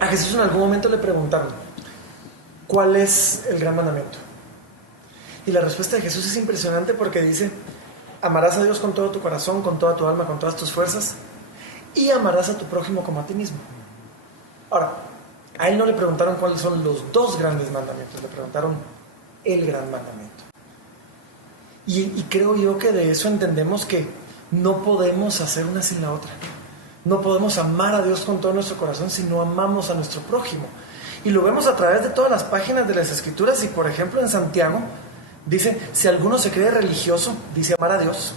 A Jesús en algún momento le preguntaron, ¿cuál es el gran mandamiento? Y la respuesta de Jesús es impresionante porque dice, amarás a Dios con todo tu corazón, con toda tu alma, con todas tus fuerzas, y amarás a tu prójimo como a ti mismo. Ahora, a él no le preguntaron cuáles son los dos grandes mandamientos, le preguntaron el gran mandamiento. Y creo yo que de eso entendemos que no podemos hacer una sin la otra. No podemos amar a Dios con todo nuestro corazón si no amamos a nuestro prójimo. Y lo vemos a través de todas las páginas de las Escrituras. Y por ejemplo en Santiago dice, si alguno se cree religioso, dice amar a Dios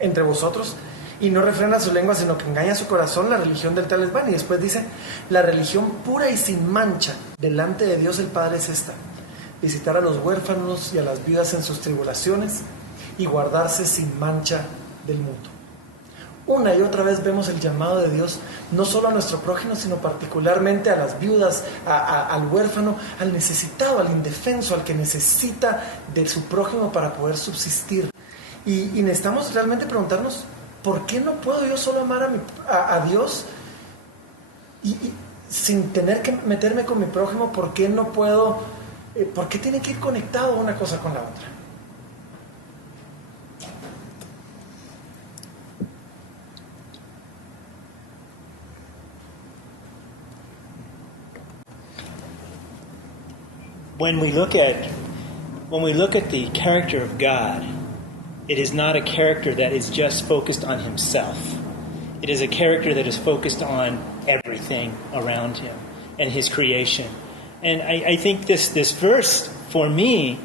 entre vosotros, y no refrena su lengua, sino que engaña su corazón, la religión del tal es vana. Y después dice, la religión pura y sin mancha delante de Dios el Padre es esta: visitar a los huérfanos y a las viudas en sus tribulaciones y guardarse sin mancha del mundo. Una y otra vez vemos el llamado de Dios, no solo a nuestro prójimo, sino particularmente a las viudas, al huérfano, al necesitado, al indefenso, al que necesita de su prójimo para poder subsistir. Y necesitamos realmente preguntarnos, ¿por qué no puedo yo solo amar a Dios y sin tener que meterme con mi prójimo? ¿Por qué no puedo? ¿Por qué tiene que ir conectado una cosa con la otra? When we look at the character of God, it is not a character that is just focused on himself. It is a character that is focused on everything around him and his creation. And I think this verse, for me,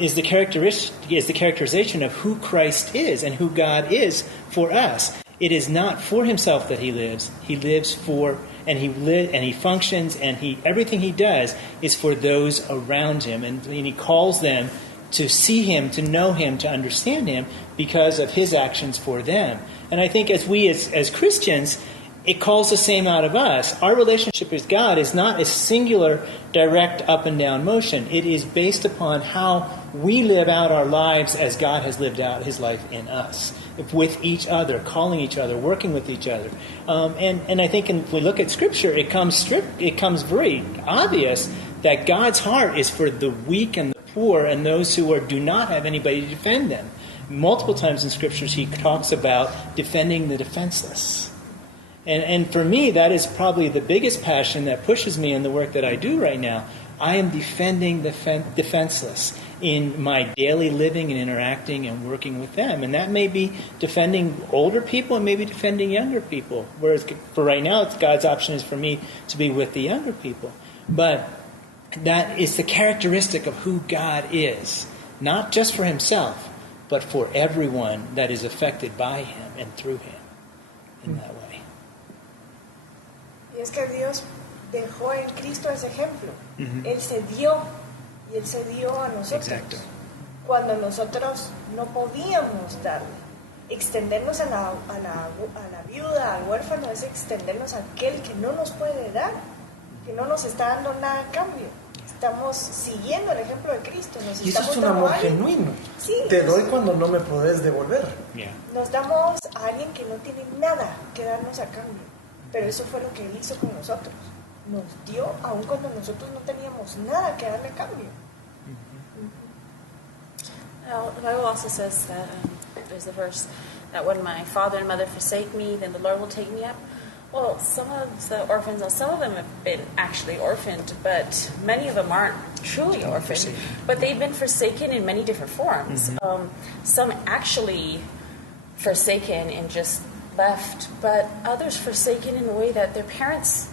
is the characterization of who Christ is and who God is for us. It is not for himself that he lives. He lives for, and he functions, and everything he does is for those around him. And he calls them to see him, to know him, to understand him because of his actions for them. And I think as Christians, it calls the same out of us. Our relationship with God is not a singular, direct up and down motion. It is based upon how we live out our lives as God has lived out his life in us, with each other, calling each other, working with each other. And I think if we look at Scripture, it comes very obvious that God's heart is for the weak and the poor and those who do not have anybody to defend them. Multiple times in Scriptures he talks about defending the defenseless. And for me, that is probably the biggest passion that pushes me in the work that I do right now. I am defending the defenseless in my daily living and interacting and working with them. And that may be defending older people and maybe defending younger people. Whereas for right now, God's option is for me to be with the younger people. But that is the characteristic of who God is. Not just for himself, but for everyone that is affected by him and through him in that way. Y es que Dios dejó en Cristo ese ejemplo. Él se dio, y Él se dio a nosotros. Exacto. Cuando nosotros no podíamos darle. Extendernos a la viuda, al huérfano, es extendernos a aquel que no nos puede dar, que no nos está dando nada a cambio. Estamos siguiendo el ejemplo de Cristo. Y eso es un amor genuino. Sí, te doy cuando no me podés devolver. Yeah. Nos damos a alguien que no tiene nada que darnos a cambio. Pero eso fue lo que Él hizo con nosotros. Nos dio aun cuando nosotros no teníamos nada que darle a cambio. The Bible also says that there's a verse that when my father and mother forsake me, then the Lord will take me up. Well, some of the orphans, some of them have been actually orphaned, but many of them aren't truly orphaned. But they've been forsaken in many different forms. Some actually forsaken and just left, but others forsaken in a way that their parents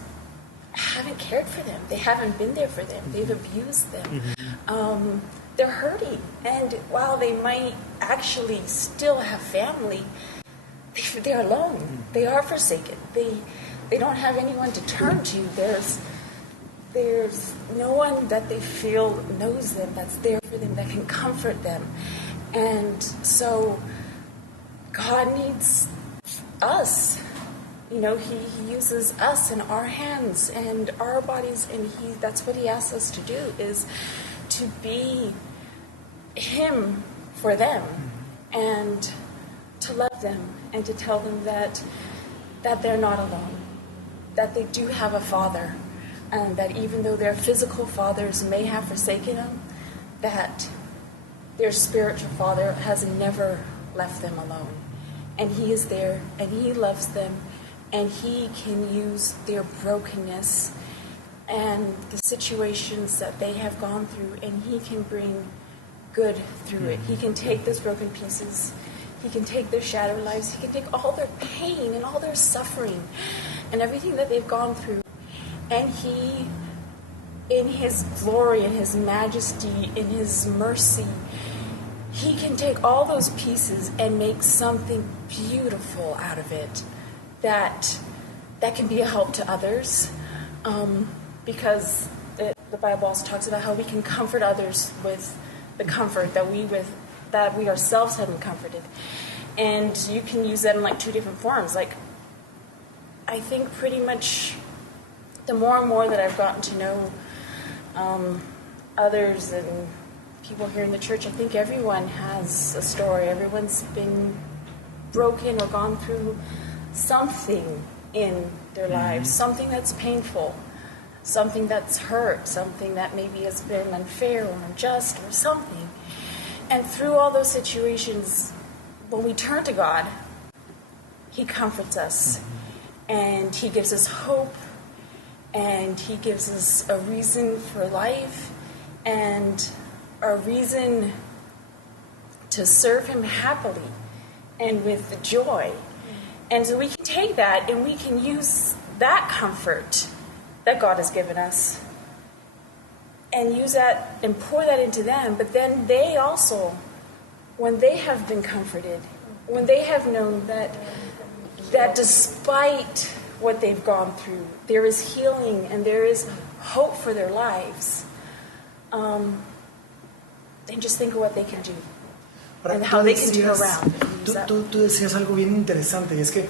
haven't cared for them. They haven't been there for them. They've abused them. They're hurting. And while they might actually still have family, they're alone. They are forsaken. They don't have anyone to turn to. There's no one that they feel knows them, that's there for them, that can comfort them. And so God needs us. You know, he uses us and our hands and our bodies, and that's what he asks us to do, is to be him for them and to love them and to tell them that they're not alone, that they do have a father, and that even though their physical fathers may have forsaken them, that their spiritual father has never left them alone. And he is there, and he loves them, and he can use their brokenness and the situations that they have gone through, and he can bring good through it. He can take those broken pieces, he can take their shattered lives, he can take all their pain and all their suffering and everything that they've gone through, and he, in his glory, in his majesty, in his mercy, he can take all those pieces and make something beautiful out of it that can be a help to others, because the Bible also talks about how we can comfort others with the comfort that we ourselves have been comforted. And you can use that in like two different forms. Like, I think pretty much the more and more that I've gotten to know others and people here in the church, I think everyone has a story. Everyone's been broken or gone through something in their lives, something that's painful, something that's hurt, something that maybe has been unfair or unjust or something. And through all those situations, when we turn to God, he comforts us, and he gives us hope, and he gives us a reason for life and a reason to serve him happily and with joy. And so we can take that and we can use that comfort that God has given us and use that and pour that into them. But then they also, when they have been comforted, when they have known that despite what they've gone through, there is healing and there is hope for their lives, then just think of what they can do. Ahora, and how they can turn around. Tú decías algo bien interesante, y es que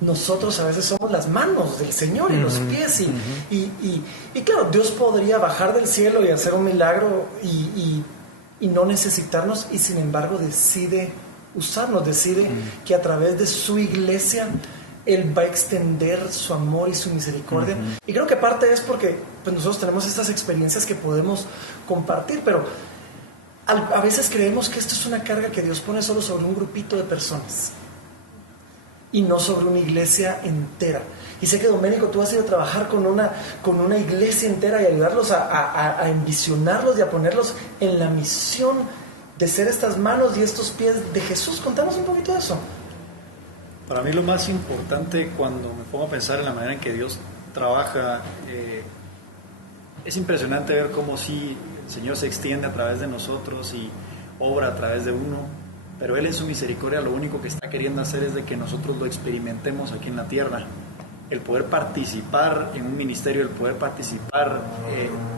nosotros a veces somos las manos del Señor y los pies, y claro, Dios podría bajar del cielo y hacer un milagro y no necesitarnos, y sin embargo decide usarnos, decide que a través de su iglesia Él va a extender su amor y su misericordia. Y creo que parte es porque pues, nosotros tenemos estas experiencias que podemos compartir, pero a veces creemos que esto es una carga que Dios pone solo sobre un grupito de personas y no sobre una iglesia entera. Y sé que, Doménico, tú has ido a trabajar con una iglesia entera y ayudarlos a envisionarlos y a ponerlos en la misión de ser estas manos y estos pies de Jesús. Contanos un poquito de eso. Para mí lo más importante cuando me pongo a pensar en la manera en que Dios trabaja, es impresionante ver cómo sí el Señor se extiende a través de nosotros y obra a través de uno, pero Él en su misericordia lo único que está queriendo hacer es de que nosotros lo experimentemos aquí en la tierra. El poder participar en un ministerio, el poder participar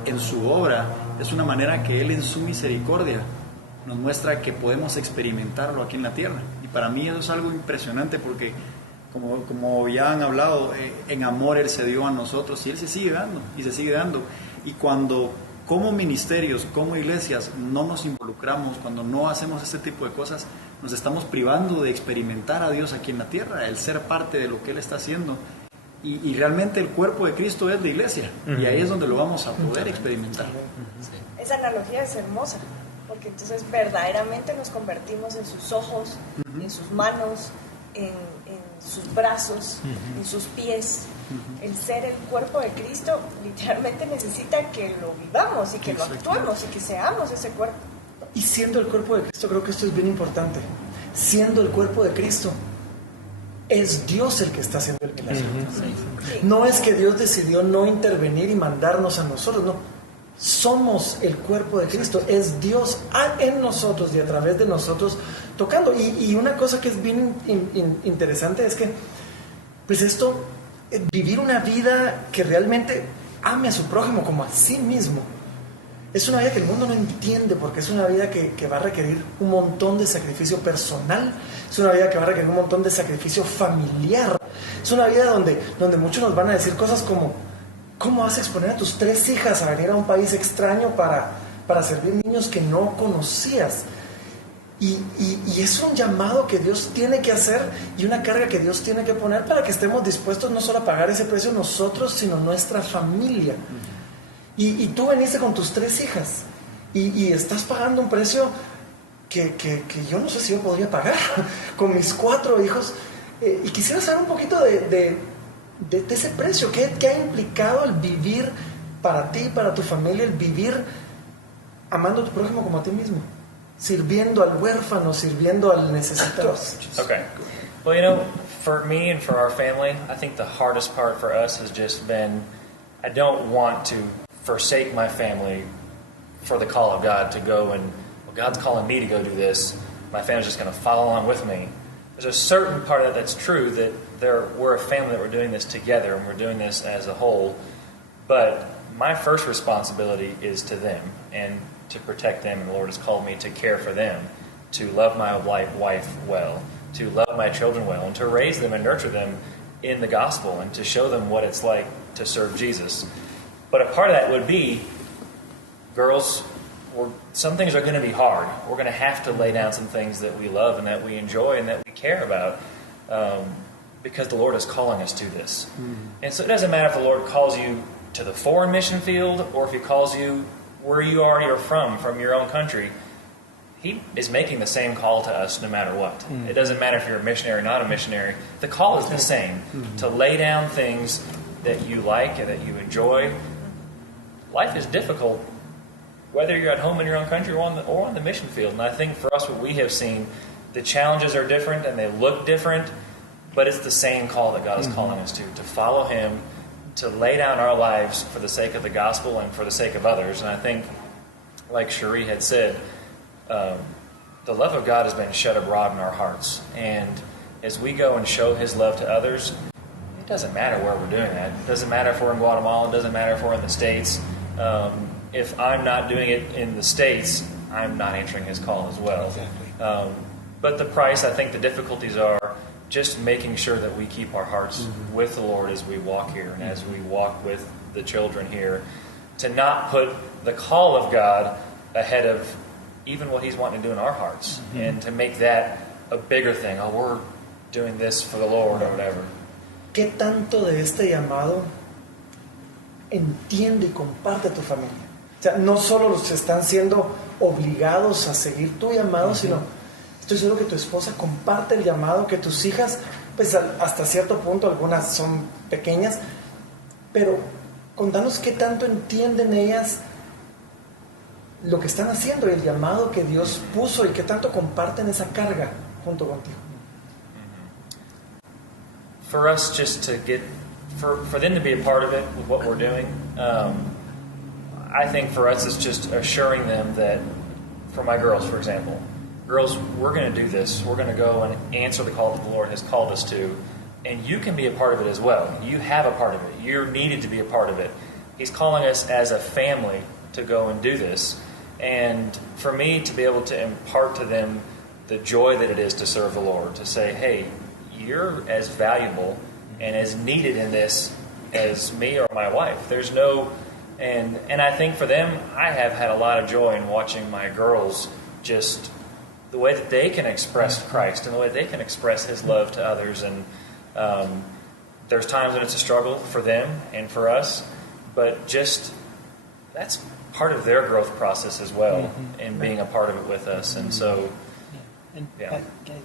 en su obra, es una manera que Él en su misericordia nos muestra que podemos experimentarlo aquí en la tierra. Y para mí eso es algo impresionante porque, como ya han hablado, en amor Él se dio a nosotros y Él se sigue dando y se sigue dando. Y cuando como ministerios, como iglesias, no nos involucramos, cuando no hacemos este tipo de cosas, nos estamos privando de experimentar a Dios aquí en la tierra, el ser parte de lo que Él está haciendo. Y realmente el cuerpo de Cristo es la iglesia, y ahí es donde lo vamos a poder experimentar. Esa analogía es hermosa, porque entonces verdaderamente nos convertimos en sus ojos, en sus manos, en sus brazos, en sus pies. El ser el cuerpo de Cristo literalmente necesita que lo vivamos y que lo actuemos y que seamos ese cuerpo. Y siendo el cuerpo de Cristo, creo que esto es bien importante. Siendo el cuerpo de Cristo, es Dios el que está haciendo el milagro. No es que Dios decidió no intervenir y mandarnos a nosotros, no. Somos el cuerpo de Cristo, es Dios en nosotros y a través de nosotros tocando. Y una cosa que es bien interesante es que, pues esto, vivir una vida que realmente ame a su prójimo como a sí mismo, es una vida que el mundo no entiende, porque es una vida que va a requerir un montón de sacrificio personal, es una vida que va a requerir un montón de sacrificio familiar, es una vida donde muchos nos van a decir cosas como: ¿cómo vas a exponer a tus 3 hijas a venir a un país extraño para servir niños que no conocías? Y es un llamado que Dios tiene que hacer y una carga que Dios tiene que poner para que estemos dispuestos no solo a pagar ese precio nosotros, sino nuestra familia. Y tú veniste con tus 3 hijas y estás pagando un precio que yo no sé si yo podría pagar con mis 4 hijos. Y quisiera saber un poquito de ese precio. ¿Qué ha implicado el vivir para ti, para tu familia, el vivir amando a tu prójimo como a ti mismo? Sirviendo al huérfano, sirviendo al necesitado. Okay. Well, you know, for me and for our family, I think the hardest part for us has just been, I don't want to forsake my family for the call of God to go and, well, God's calling me to go do this. My family's just going to follow along with me. There's a certain part of that that's true, that we're a family, that we're doing this together and we're doing this as a whole. But my first responsibility is to them and to protect them, and the Lord has called me to care for them, to love my wife well, to love my children well, and to raise them and nurture them in the gospel, and to show them what it's like to serve Jesus. But a part of that would be, girls, some things are going to be hard. We're going to have to lay down some things that we love and that we enjoy and that we care about, because the Lord is calling us to this. And so it doesn't matter if the Lord calls you to the foreign mission field or if He calls you where you already are from your own country. He is making the same call to us no matter what. It doesn't matter if you're a missionary or not a missionary. The call is the same, to lay down things that you like and that you enjoy. Life is difficult, whether you're at home in your own country or on the mission field. And I think for us, what we have seen, the challenges are different and they look different, but it's the same call that God is calling us to follow Him, to lay down our lives for the sake of the gospel and for the sake of others. And I think, like Cherie had said, the love of God has been shed abroad in our hearts. And as we go and show His love to others, it doesn't matter where we're doing that. It doesn't matter if we're in Guatemala. It doesn't matter if we're in the States. If I'm not doing it in the States, I'm not answering His call as well. Exactly. But the price, I think the difficulties are just making sure that we keep our hearts with the Lord as we walk here and as we walk with the children here, to not put the call of God ahead of even what He's wanting to do in our hearts, and to make that a bigger thing. Oh, we're doing this for the Lord or whatever. ¿Qué tanto de este llamado entiende y comparte tu familia? O sea, no solo los que están siendo obligados a seguir tu llamado, sino estoy seguro que tu esposa comparte el llamado, que tus hijas, pues hasta cierto punto, algunas son pequeñas, pero contanos qué tanto entienden ellas lo que están haciendo y el llamado que Dios puso, y qué tanto comparten esa carga junto contigo. For us just to get, for them to be a part of it with what we're doing, I think for us it's just assuring them that, for my girls, for example, girls, we're going to do this. We're going to go and answer the call that the Lord has called us to. And you can be a part of it as well. You have a part of it. You're needed to be a part of it. He's calling us as a family to go and do this. And for me to be able to impart to them the joy that it is to serve the Lord, to say, hey, you're as valuable and as needed in this as me or my wife. There's no... And I think for them, I have had a lot of joy in watching my girls just... the way that they can express Christ and the way they can express His love to others. And there's times when it's a struggle for them and for us, but just that's part of their growth process as well, in being a part of it with us. And so, yeah.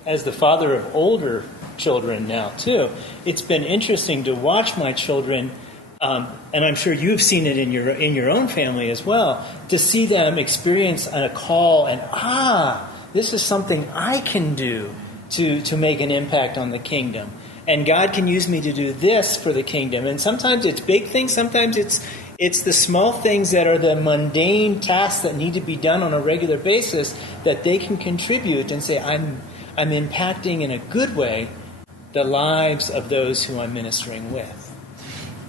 As the father of older children now too, it's been interesting to watch my children, and I'm sure you've seen it in your own family as well, to see them experience a call and this is something I can do to make an impact on the kingdom. And God can use me to do this for the kingdom. And sometimes it's big things, sometimes it's the small things that are the mundane tasks that need to be done on a regular basis that they can contribute and say, I'm impacting in a good way the lives of those who I'm ministering with.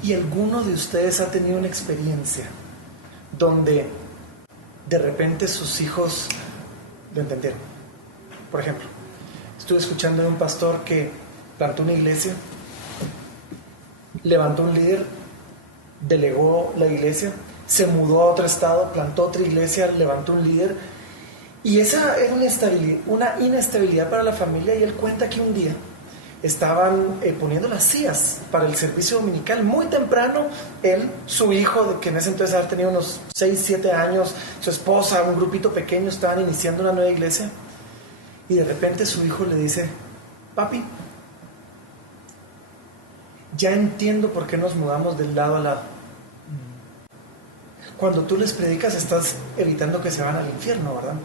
¿Y alguno de ustedes ha tenido una experiencia donde de repente sus hijos lo entendieron? Por ejemplo, estuve escuchando de un pastor que plantó una iglesia, levantó un líder, delegó la iglesia, se mudó a otro estado, plantó otra iglesia, levantó un líder, Y esa era una inestabilidad para la familia, y él cuenta que un día estaban poniendo las sillas para el servicio dominical muy temprano. Él, su hijo, que en ese entonces tenía unos 6, 7 años, su esposa, un grupito pequeño, estaban iniciando una nueva iglesia, y de repente su hijo le dice: papi, ya entiendo por qué nos mudamos del lado a lado. Cuando tú les predicas estás evitando que se van al infierno, ¿verdad?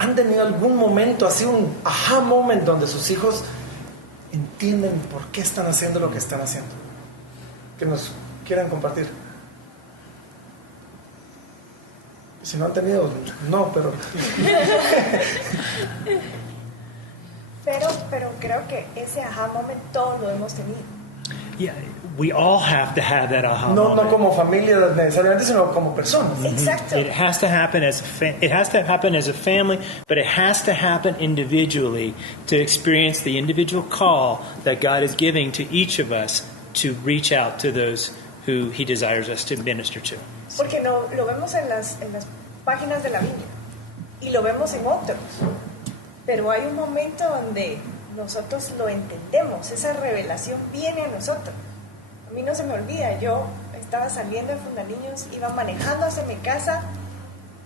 ¿Han tenido algún momento, así un aha moment, donde sus hijos entienden por qué están haciendo lo que están haciendo? Que nos quieran compartir. Si no han tenido, no, pero... pero creo que ese aha moment todos lo hemos tenido. Yeah, we all have to have that aha No moment. como familia necesariamente, sino como personas. Exacto. It has to happen as a family, but it has to happen individually to experience the individual call that God is giving to each of us to reach out to those who He desires us to minister to. Porque no, lo vemos en las páginas de la Biblia y lo vemos en otros. Pero hay un momento donde nosotros lo entendemos, esa revelación viene a nosotros. A mí no se me olvida, yo estaba saliendo de Fundaniños, iba manejando hacia mi casa,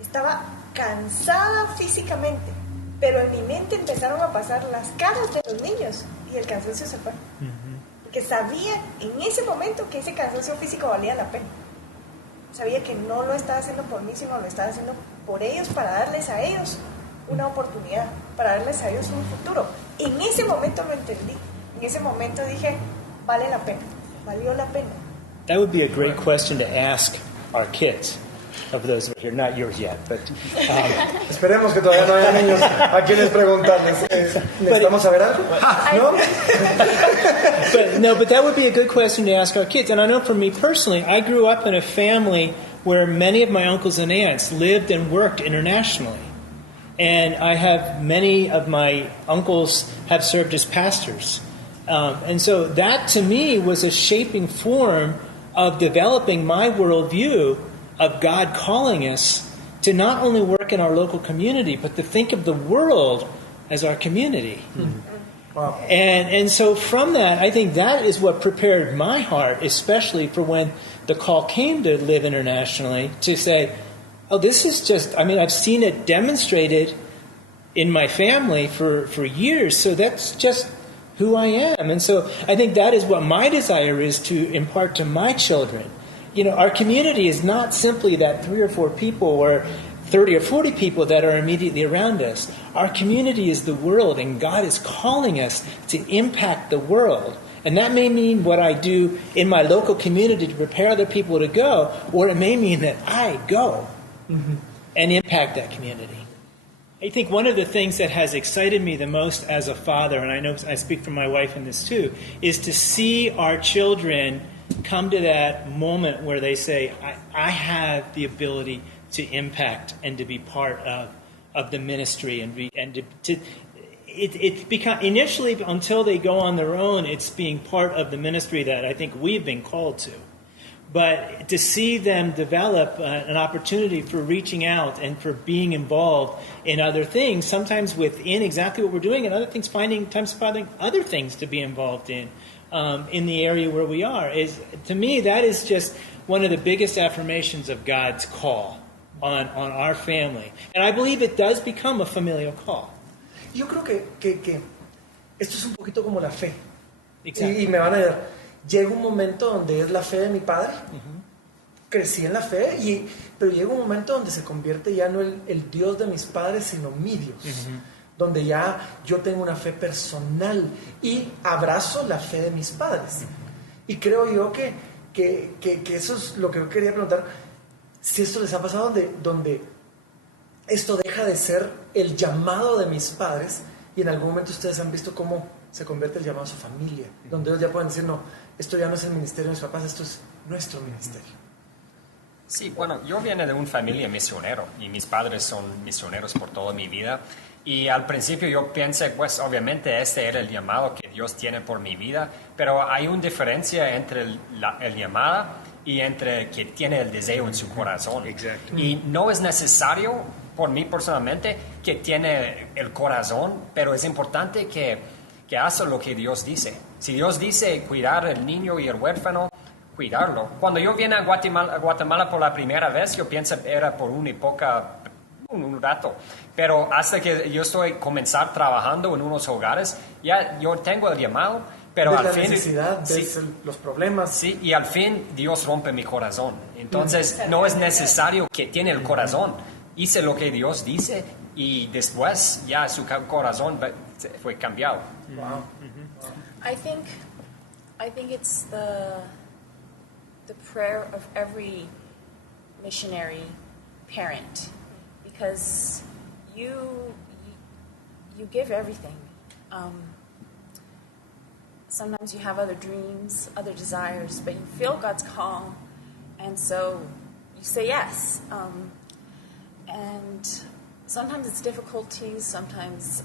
estaba cansada físicamente, pero en mi mente empezaron a pasar las caras de los niños y el cansancio se fue. Porque sabía en ese momento que ese cansancio físico valía la pena. Sabía que no lo estaba haciendo por mí, sino lo estaba haciendo por ellos, para darles a ellos una oportunidad, para darles a ellos un futuro. En ese momento lo entendí. En ese momento dije, vale la pena, valió la pena. That would be a great question to ask our kids, of those who are here, not yours yet, but Esperemos que todavía no haya niños a quienes preguntarles. ¿Necesitamos saber algo? ¿No? but that would be a good question to ask our kids. And I know for me personally, I grew up in a family where many of my uncles and aunts lived and worked internationally. And I have many of my uncles have served as pastors. And so that to me was a shaping form of developing my worldview of God calling us to not only work in our local community, but to think of the world as our community. Wow. And so from that, I think that is what prepared my heart, especially for when the call came to live internationally, to say, oh, this is just, I mean, I've seen it demonstrated in my family for years, so that's just who I am. And so I think that is what my desire is to impart to my children. You know, our community is not simply that 3 or 4 people or 30 or 40 people that are immediately around us. Our community is the world, and God is calling us to impact the world. And that may mean what I do in my local community to prepare other people to go, or it may mean that I go and impact that community. I think one of the things that has excited me the most as a father, and I know I speak for my wife in this too, is to see our children come to that moment where they say, I have the ability to impact and to be part of the ministry it's become initially, until they go on their own, it's being part of the ministry that I think we've been called to. But to see them develop an opportunity for reaching out and for being involved in other things, sometimes within exactly what we're doing, and other things finding other things to be involved in the area where we are, is, to me, that is just one of the biggest affirmations of God's call on our family. And I believe it does become a familial call. Yo creo que esto es un poquito como la fe. Exactly. Y me van a ver, llega un momento donde es la fe de mi padre. Crecí en la fe, pero llega un momento donde se convierte ya no el Dios de mis padres, sino mi Dios. Donde ya yo tengo una fe personal y abrazo la fe de mis padres. Y creo yo que eso es lo que yo quería preguntar. Si esto les ha pasado donde esto deja de ser el llamado de mis padres y en algún momento ustedes han visto cómo se convierte el llamado a su familia, donde ellos ya pueden decir, no, esto ya no es el ministerio de mis papás, esto es nuestro ministerio. Sí, bueno, yo vengo de una familia misionero y mis padres son misioneros por toda mi vida. Y al principio yo pensé, pues obviamente este era el llamado que Dios tiene por mi vida, pero hay una diferencia entre el llamado y entre que tiene el deseo en su corazón. Exacto. Y no es necesario por mí personalmente, que tiene el corazón, pero es importante que haga lo que Dios dice. Si Dios dice cuidar al niño y el huérfano, cuidarlo. Cuando yo vine a Guatemala por la primera vez, yo pienso era por un rato. Pero hasta que yo estoy comenzar trabajando en unos hogares, ya yo tengo el llamado, pero ves al la fin... necesidad, sí, ves los problemas. sí, y al fin Dios rompe mi corazón. Entonces no es necesario que tiene el corazón. Hice lo que Dios dice y después ya su corazón fue cambiado. Wow. I think it's the prayer of every missionary parent, because you give everything. Sometimes you have other dreams, other desires, but you feel God's call, and so you say yes. And sometimes it's difficulties, sometimes,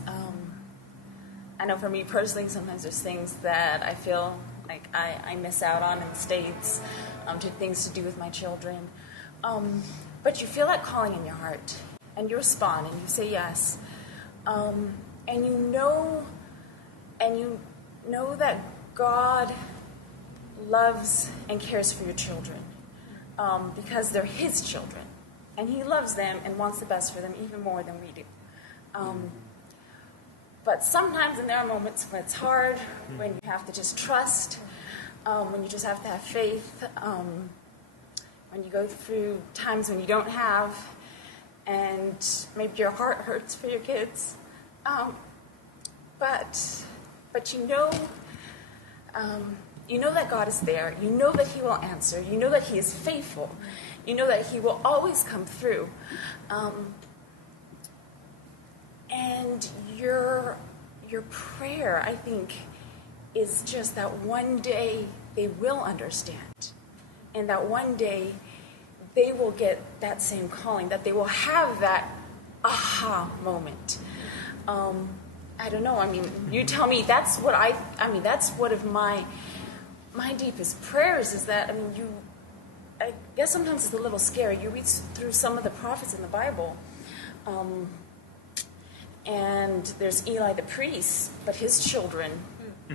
I know for me personally, sometimes there's things that I feel like I miss out on in the States, to things to do with my children. But you feel that calling in your heart, and you respond, and you say yes. And you know that God loves and cares for your children, because they're His children. And He loves them and wants the best for them even more than we do. But sometimes, and there are moments when it's hard, when you have to just trust, when you just have to have faith, when you go through times when you don't have, and maybe your heart hurts for your kids. But you know that God is there. You know that He will answer. You know that He is faithful. You know that He will always come through. And your prayer, I think, is just that one day they will understand. And that one day they will get that same calling, that they will have that aha moment. I don't know. I mean, you tell me. That's what that's one of my deepest prayers. Is that, I guess sometimes it's a little scary. You read through some of the prophets in the Bible, and there's Eli the priest, but his children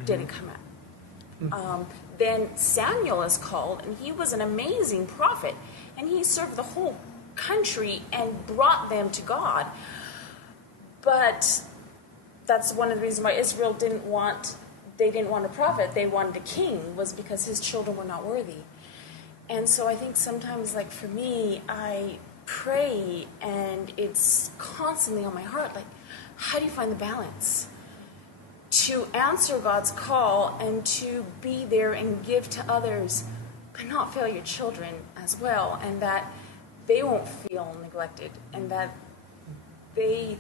didn't come out. Then Samuel is called, and he was an amazing prophet, and he served the whole country and brought them to God. But that's one of the reasons why Israel didn't want a prophet. They wanted a king, was because his children were not worthy. And so I think sometimes, like for me, I pray and it's constantly on my heart, like, how do you find the balance to answer God's call and to be there and give to others, but not fail your children as well, and that they won't feel neglected, and that they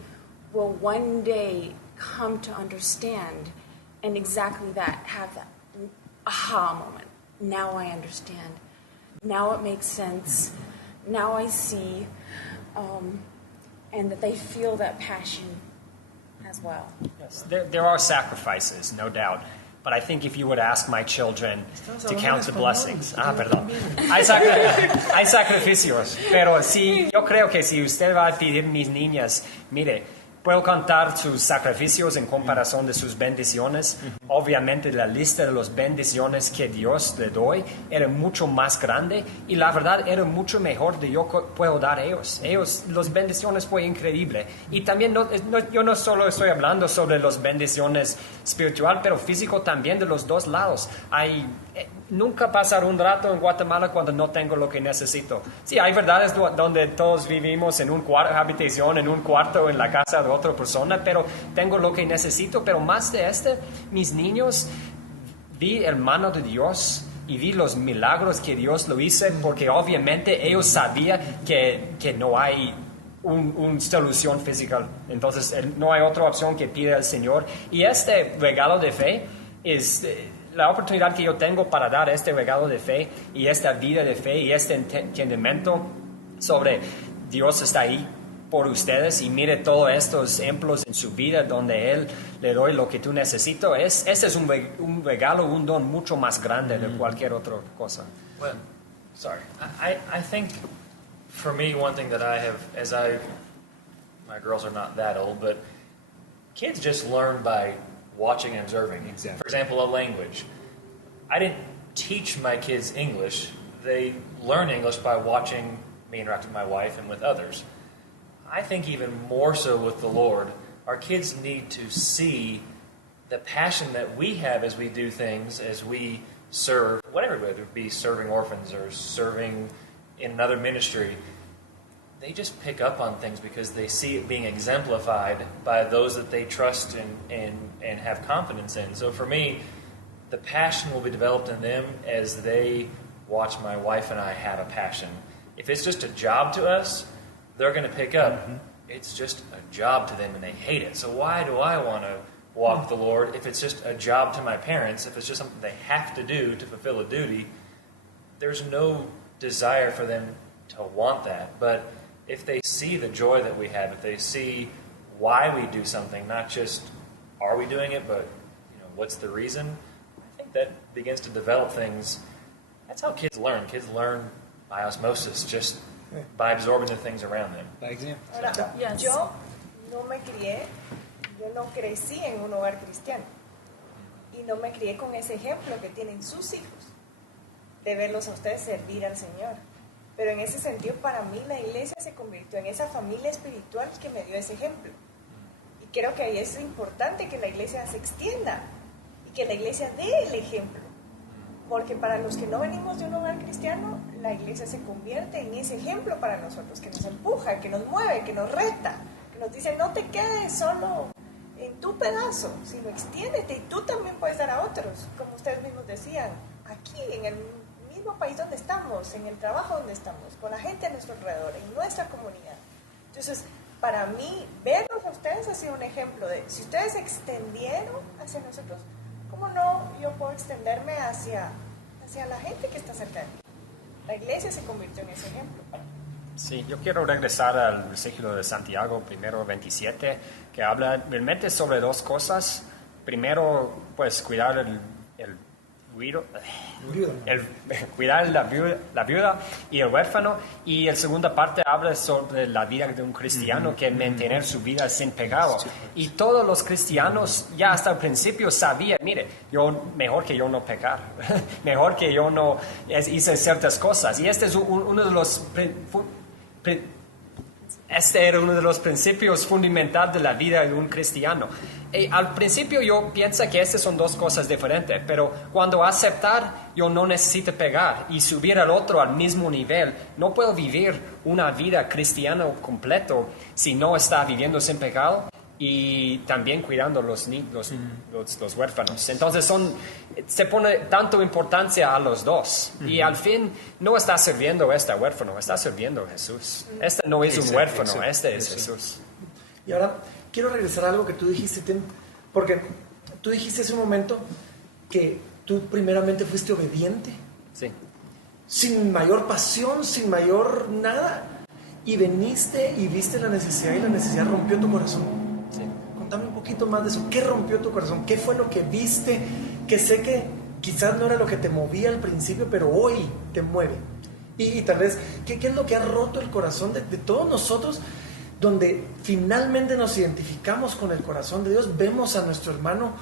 will one day come to understand, and exactly that, have that aha moment. Now I understand. Now it makes sense. Now I see, and that they feel that passion as well. Yes, there are sacrifices, no doubt. But I think if you would ask my children to count the blessings... perdón. Hay sacrificios. Pero sí, yo creo que si usted va a pedir mis niñas, mire, puedo contar sus sacrificios en comparación de sus bendiciones. Obviamente la lista de las bendiciones que Dios le doy era mucho más grande y la verdad era mucho mejor de yo puedo dar a ellos. Las bendiciones fue increíble. Y también yo no solo estoy hablando sobre las bendiciones espiritual, pero físico también de los dos lados. Nunca pasar un rato en Guatemala cuando no tengo lo que necesito. Sí, hay verdades donde todos vivimos en un habitación, en un cuarto, en la casa de otra persona, pero tengo lo que necesito. Pero más de mis niños, vi el mano de Dios y vi los milagros que Dios lo hizo, porque obviamente ellos sabían que no hay una solución física. Entonces no hay otra opción que pide al Señor. Y este regalo de fe es... la oportunidad que yo tengo para dar este regalo de fe y esta vida de fe y este entendimiento sobre Dios está ahí por ustedes, y mire todos estos ejemplos en su vida donde Él le doy lo que tú necesitas. Este es un regalo, un don mucho más grande de cualquier otra cosa. Well, sorry. I think for me, one thing that I have, as I my girls are not that old, but kids just learn by watching and observing. Exactly. For example, a language. I didn't teach my kids English. They learn English by watching me interact with my wife and with others. I think even more so with the Lord, our kids need to see the passion that we have as we do things, as we serve, whatever, whether it be serving orphans or serving in another ministry. They just pick up on things because they see it being exemplified by those that they trust and have confidence in. So for me, the passion will be developed in them as they watch my wife and I have a passion. If it's just a job to us, they're going to pick up. It's just a job to them and they hate it. So why do I want to walk with the Lord if it's just a job to my parents, if it's just something they have to do to fulfill a duty? There's no desire for them to want that. But if they see the joy that we have, if they see why we do something, not just are we doing it, but what's the reason, I think that begins to develop things. That's how kids learn. Kids learn by osmosis, just by absorbing the things around them. By example. Ahora, Yes. yo no crecí en un hogar cristiano y no me crié con ese ejemplo que tienen sus hijos de verlos a ustedes servir al Señor. Pero en ese sentido, para mí la iglesia se convirtió en esa familia espiritual que me dio ese ejemplo. Y creo que ahí es importante que la iglesia se extienda y que la iglesia dé el ejemplo. Porque para los que no venimos de un hogar cristiano, la iglesia se convierte en ese ejemplo para nosotros, que nos empuja, que nos mueve, que nos reta, que nos dice no te quedes solo en tu pedazo, sino extiéndete y tú también puedes dar a otros, como ustedes mismos decían, aquí en el mismo país donde estamos, en el trabajo donde estamos, con la gente a nuestro alrededor, en nuestra comunidad. Entonces, para mí, verlos a ustedes ha sido un ejemplo de, si ustedes se extendieron hacia nosotros, ¿cómo no yo puedo extenderme hacia la gente que está cerca de mí? La iglesia se convirtió en ese ejemplo. Sí, yo quiero regresar al versículo de Santiago, primero 27, que habla realmente sobre dos cosas. Primero, pues cuidar cuidar la viuda y el huérfano, y la segunda parte habla sobre la vida de un cristiano, que mantener su vida sin pecado. Y todos los cristianos ya hasta el principio sabían, mire, mejor que yo no pecar, mejor que yo no hice ciertas cosas. Y este es uno de los este era uno de los principios fundamentales de la vida de un cristiano. Al principio yo pienso que estas son dos cosas diferentes, pero cuando aceptar yo no necesito pegar y subir al otro al mismo nivel, no puedo vivir una vida cristiana completo si no está viviendo sin pecado y también cuidando los huérfanos. Entonces se pone tanto importancia a los dos. Y al fin no está sirviendo a este huérfano, está sirviendo a Jesús. Este no es un huérfano, este es Jesús. Y ahora quiero regresar a algo que tú dijiste, Tim, porque tú dijiste hace un momento que tú primeramente fuiste obediente, Sí. sin mayor pasión, sin mayor nada, y veniste y viste la necesidad y la necesidad rompió tu corazón. Sí. Contame un poquito más de eso. ¿Qué rompió tu corazón? ¿Qué fue lo que viste? Que sé que quizás no era lo que te movía al principio, pero hoy te mueve. Y tal vez, ¿qué es lo que ha roto el corazón de todos nosotros? Donde finalmente nos identificamos con el corazón de Dios, vemos a nuestro hermano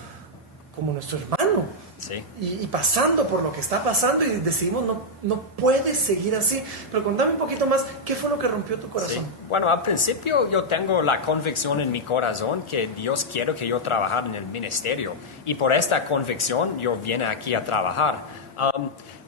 como nuestro hermano. Sí. Y pasando por lo que está pasando y decidimos no puedes seguir así. Pero contame un poquito más, ¿qué fue lo que rompió tu corazón? Sí. Bueno, al principio yo tengo la convicción en mi corazón que Dios quiere que yo trabaje en el ministerio, y por esta convicción yo vine aquí a trabajar.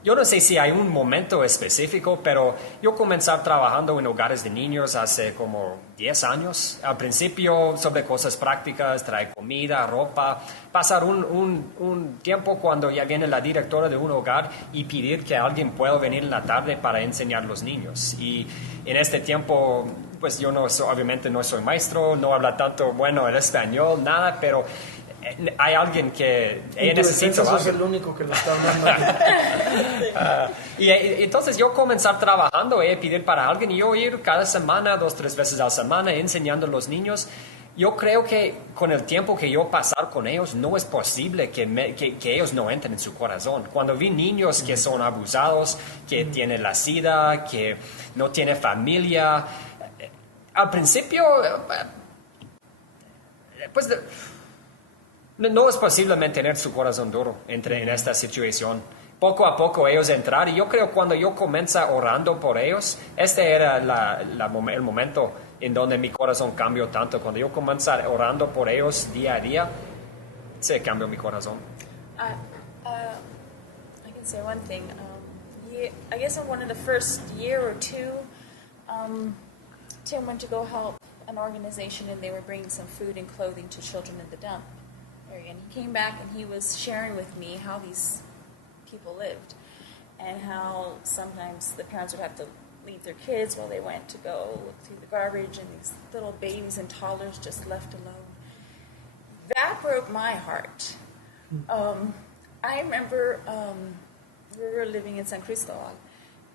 Yo no sé si hay un momento específico, pero yo comencé trabajando en hogares de niños hace como 10 años. Al principio sobre cosas prácticas, traer comida, ropa, pasar un tiempo cuando ya viene la directora de un hogar y pedir que alguien pueda venir en la tarde para enseñar a los niños. Y en este tiempo, pues yo obviamente no soy maestro, no hablo tanto bueno el español, nada, pero hay alguien que necesita. Sos el único que lo está hablando. Y entonces yo comencé trabajando, pedir para alguien, y yo ir cada semana, 2-3 veces a la semana, enseñando a los niños. Yo creo que con el tiempo que yo pasar con ellos, no es posible que ellos no entren en su corazón. Cuando vi niños que son abusados, que tienen la SIDA, que no tienen familia, al principio, pues no es posible mantener su corazón duro en esta situación. Poco a poco ellos entrar, y yo creo cuando yo comienza orando por ellos, este era el momento en donde mi corazón cambió tanto. Cuando yo comencé orando por ellos día a día, se cambió mi corazón. I can say one thing. I guess in one of the first year or two, Tim went to go help an organization, and they were bringing some food and clothing to children in the dump area. And he came back and he was sharing with me how these people lived, and how sometimes the parents would have to leave their kids while they went to go look through the garbage, and these little babies and toddlers just left alone. That broke my heart. I remember we were living in San Cristobal,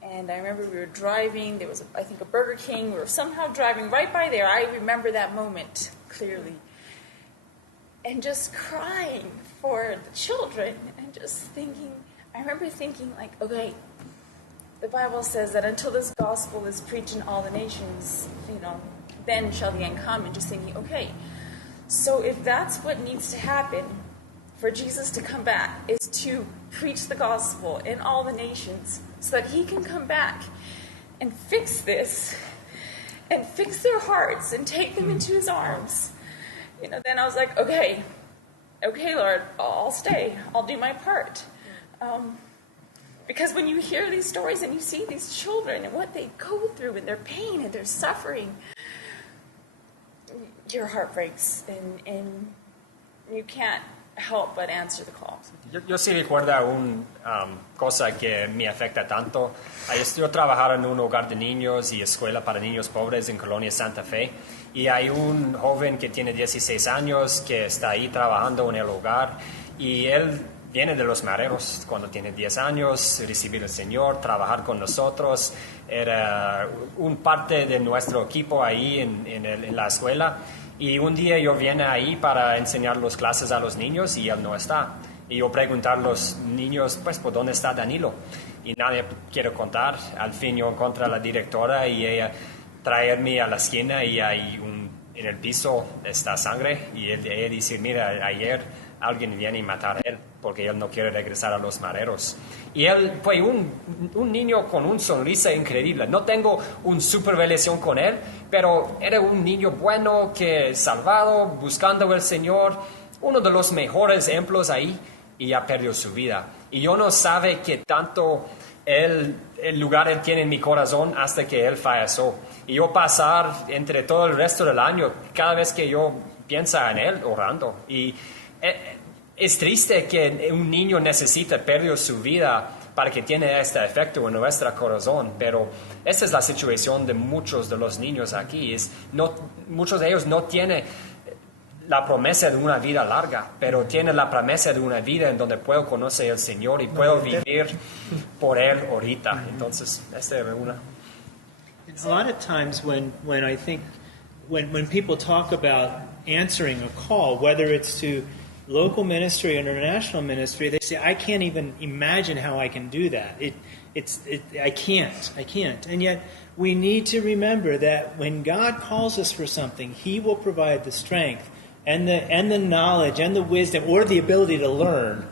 and I remember we were driving. There was, I think, a Burger King. We were somehow driving right by there. I remember that moment clearly. And just crying for the children, and just thinking, I remember thinking, like, okay, the Bible says that until this gospel is preached in all the nations, then shall the end come. And just thinking, okay, so if that's what needs to happen for Jesus to come back, is to preach the gospel in all the nations, so that he can come back and fix this, and fix their hearts, and take them into his arms. Then I was like, okay, Lord, I'll stay. I'll do my part. Because when you hear these stories and you see these children and what they go through and their pain and their suffering, your heart breaks, and you can't help but answer the call. Yo sí recuerdo una cosa que me afecta tanto. Yo trabajaba en un hogar de niños y escuela para niños pobres en Colonia Santa Fe, y hay un joven que tiene 16 años que está ahí trabajando en el hogar, y él viene de los mareros cuando tiene 10 años, recibir al Señor, trabajar con nosotros, era un parte de nuestro equipo ahí en la escuela. Y un día yo vine ahí para enseñar las clases a los niños y él no está. Y yo preguntar a los niños, pues, ¿por dónde está Danilo? Y nadie quiere contar. Al fin yo encontré a la directora y ella traerme a la esquina, y en el piso está sangre. Y ella dice, mira, ayer alguien viene a matar a él porque él no quiere regresar a los mareros. Y él fue un niño con una sonrisa increíble. No tengo una super relación con él, pero era un niño bueno, que salvado, buscando al Señor, uno de los mejores ejemplos ahí, y ya perdió su vida. Y yo no sabe qué tanto el lugar él tiene en mi corazón hasta que él falleció. Y yo pasar entre todo el resto del año, cada vez que yo pienso en él, orando. Y es triste que un niño necesita perder su vida para que tenga este efecto en nuestro corazón, pero esa es la situación de muchos de los niños aquí. Muchos de ellos no tienen la promesa de una vida larga, pero tienen la promesa de una vida en donde puedo conocer al Señor y puedo vivir por Él ahorita. Entonces, esta es una. A lot of times when I think, when people talk about answering a call, whether it's to local ministry or international ministry, they say, I can't even imagine how I can do that. I can't. And yet, we need to remember that when God calls us for something, He will provide the strength and the knowledge and the wisdom, or the ability to learn,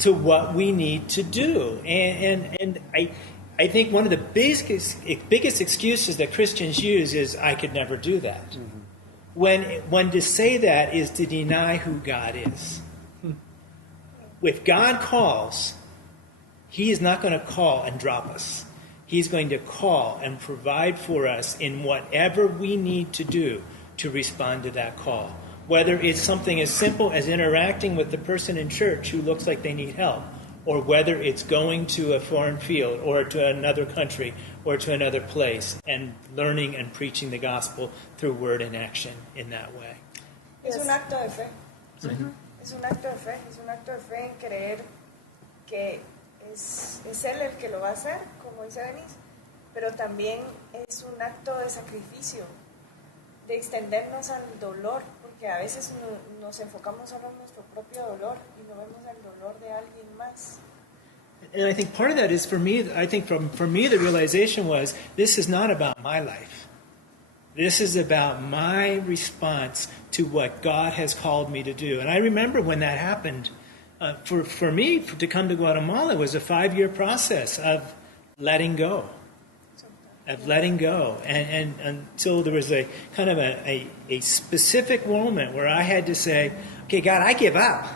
to what we need to do. And I think one of the biggest excuses that Christians use is, I could never do that. Mm-hmm. When to say that is to deny who God is. If God calls, He is not going to call and drop us. He's going to call and provide for us in whatever we need to do to respond to that call. Whether it's something as simple as interacting with the person in church who looks like they need help, or whether it's going to a foreign field or to another country or to another place and learning and preaching the gospel through word and action in that way. Es un acto de fe. Es un acto de fe. Es un acto de fe en creer que es Él el que lo va a hacer, como dice Denise, pero también es un acto de sacrificio, de extendernos al dolor, porque a veces nos enfocamos solo en nuestro propio dolor y no vemos el dolor de alguien más. And I think part of that is, for me, I think for me the realization was, this is not about my life. This is about my response to what God has called me to do. And I remember when that happened. For me, to come to Guatemala was a 5-year process of letting go. And until there was a kind of a specific moment where I had to say, okay, God, I give up.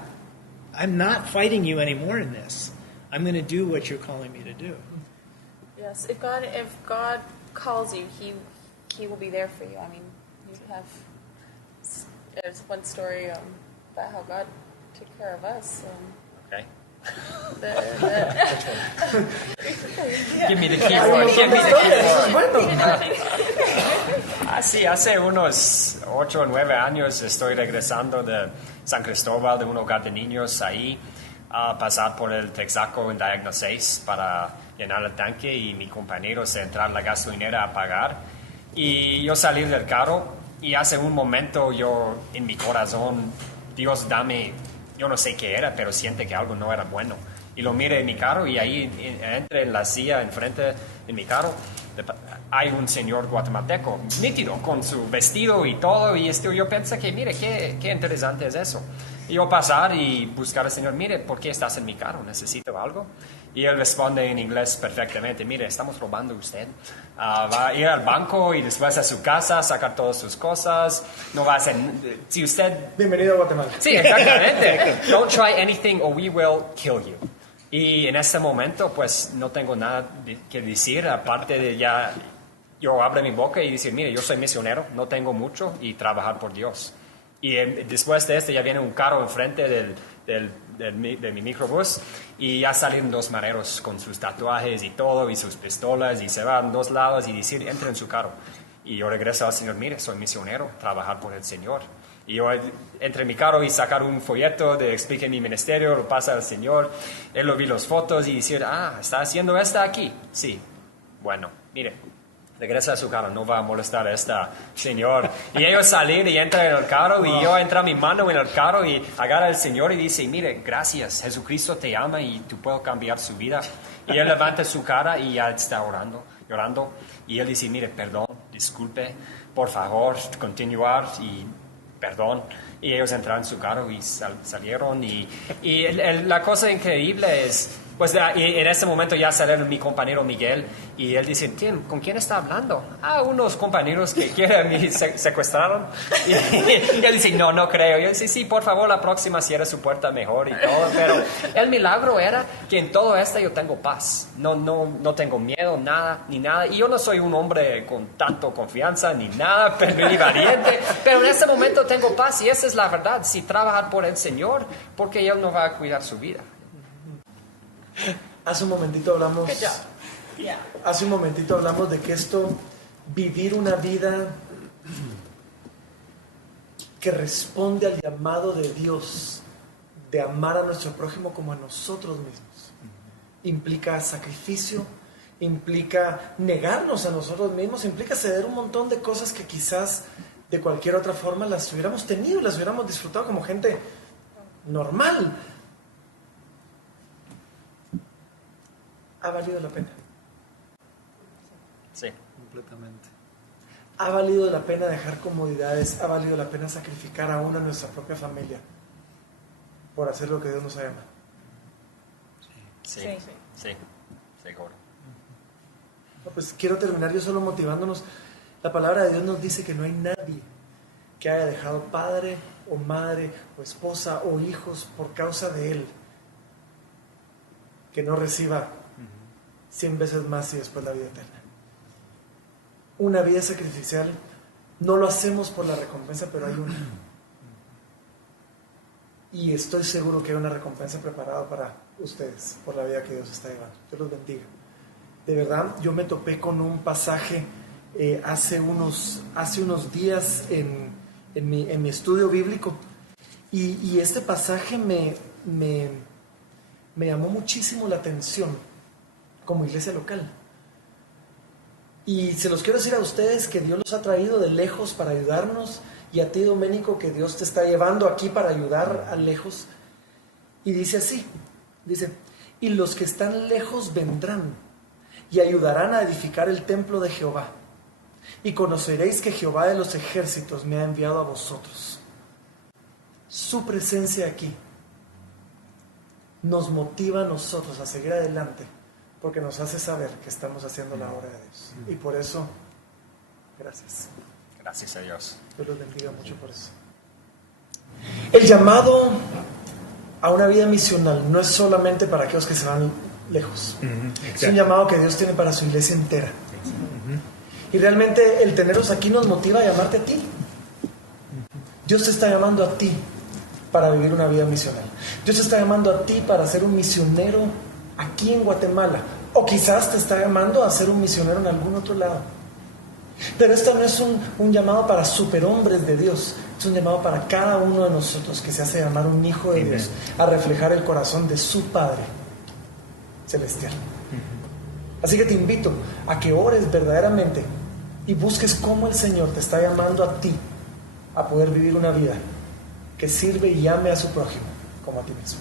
I'm not fighting you anymore in this. I'm going to do what you're calling me to do. Yes, if God calls you, He will be there for you. I mean, you have. There's one story about how God took care of us. Okay. Yeah. Give me the keyboard. Give me the keyboard. Sí, hace unos 8 o 9 años estoy regresando de San Cristóbal, de un hogar de niños ahí, a pasar por el Texaco en Diagonal 6 para llenar el tanque y mi compañero se entrar a la gasolinera a pagar. Y yo salí del carro y hace un momento yo en mi corazón, Dios dame, yo no sé qué era, pero siente que algo no era bueno. Y lo mire en mi carro y ahí entre en la silla enfrente en mi carro hay un señor guatemalteco nítido con su vestido y todo y yo pensé que mire qué interesante es eso. Y yo pasar y buscar al señor, mire, ¿por qué estás en mi carro? ¿Necesito algo? Y él responde en inglés perfectamente, mire, estamos robando usted. Va a ir al banco y después a su casa, sacar todas sus cosas. No va a hacer... Si usted... Bienvenido a Guatemala. Sí, exactamente. Don't try anything or we will kill you. Y en ese momento, pues, no tengo nada que decir, aparte de ya... Yo abro mi boca y decir, mire, yo soy misionero, no tengo mucho y trabajar por Dios. Y después de esto ya viene un carro enfrente de mi microbús y ya salen 2 mareros con sus tatuajes y todo y sus pistolas y se van 2 lados y decir, entra en su carro. Y yo regreso al Señor, mire, soy misionero, trabajar por el Señor. Y yo entre en mi carro y sacar un folleto de explique mi ministerio, lo pasa al Señor. Él lo vi las fotos y decir, ¿está haciendo esta aquí? Sí. Bueno, mire. Regresa a su carro, no va a molestar a esta señor. Y ellos salen y entran en el carro y yo entro mi mano en el carro y agarra al Señor y dice, mire, gracias, Jesucristo te ama y tú puedes cambiar su vida. Y él levanta su cara y ya está llorando. Y él dice, mire, perdón, disculpe, por favor, continuar y perdón. Y ellos entraron en su carro y salieron. Y la cosa increíble es... Pues en ese momento ya salió mi compañero Miguel y él dice, ¿con quién está hablando? Unos compañeros que quieren secuestraron. Y él dice, no creo. Y yo dice, sí, por favor, la próxima cierre su puerta mejor y todo. Pero el milagro era que en todo esto yo tengo paz. No tengo miedo, nada. Y yo no soy un hombre con tanto confianza ni nada, ni valiente. Pero en ese momento tengo paz y esa es la verdad. Si trabajar por el Señor, porque Él no va a cuidar su vida. Hace un momentito hablamos de que vivir una vida que responde al llamado de Dios de amar a nuestro prójimo como a nosotros mismos, implica sacrificio, implica negarnos a nosotros mismos, implica ceder un montón de cosas que quizás de cualquier otra forma las hubiéramos tenido, las hubiéramos disfrutado como gente normal. ¿Ha valido la pena? Sí. Completamente. ¿Ha valido la pena dejar comodidades? ¿Ha valido la pena sacrificar aún a nuestra propia familia por hacer lo que Dios nos ha llamado? Sí, seguro. Pues quiero terminar yo solo motivándonos. La palabra de Dios nos dice que no hay nadie que haya dejado padre o madre o esposa o hijos por causa de Él que no reciba 100 veces más y después la vida eterna. Una vida sacrificial, no lo hacemos por la recompensa, pero hay una. Y estoy seguro que hay una recompensa preparada para ustedes por la vida que Dios está llevando. Dios los bendiga. De verdad, yo me topé con un pasaje hace unos días en mi estudio bíblico y este pasaje me llamó muchísimo la atención como iglesia local. Y se los quiero decir a ustedes que Dios los ha traído de lejos para ayudarnos, y a ti, Doménico, que Dios te está llevando aquí para ayudar a lejos. Y dice así, y los que están lejos vendrán y ayudarán a edificar el templo de Jehová, y conoceréis que Jehová de los ejércitos me ha enviado a vosotros. Su presencia aquí nos motiva a nosotros a seguir adelante, porque nos hace saber que estamos haciendo la obra de Dios. Y por eso, gracias. Gracias a Dios. Dios los bendiga mucho por eso. El llamado a una vida misional no es solamente para aquellos que se van lejos. Es un llamado que Dios tiene para su iglesia entera. Y realmente el teneros aquí nos motiva a llamarte a ti. Dios te está llamando a ti para vivir una vida misional. Dios te está llamando a ti para ser un misionero aquí en Guatemala. O quizás te está llamando a ser un misionero en algún otro lado. Pero esto no es un llamado para superhombres de Dios. Es un llamado para cada uno de nosotros que se hace llamar un hijo de Dios, a reflejar el corazón de su Padre celestial. Así que te invito a que ores verdaderamente y busques cómo el Señor te está llamando a ti a poder vivir una vida que sirve y ame a su prójimo como a ti mismo.